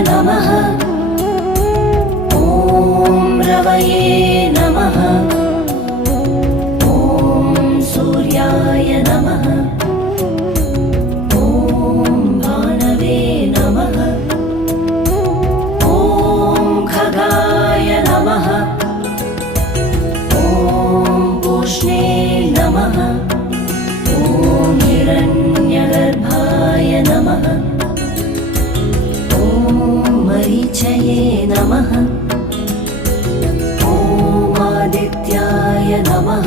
नमः। ॐ रवये नमः। ॐ सूर्याय नमः। ॐ भानवे नमः। ॐ खगाय नमः। ॐ पूष्णे नमः। ॐ हिरण्यगर्भाय नमः। ॐ मरीचये नमः। ॐ आदित्याय नमः।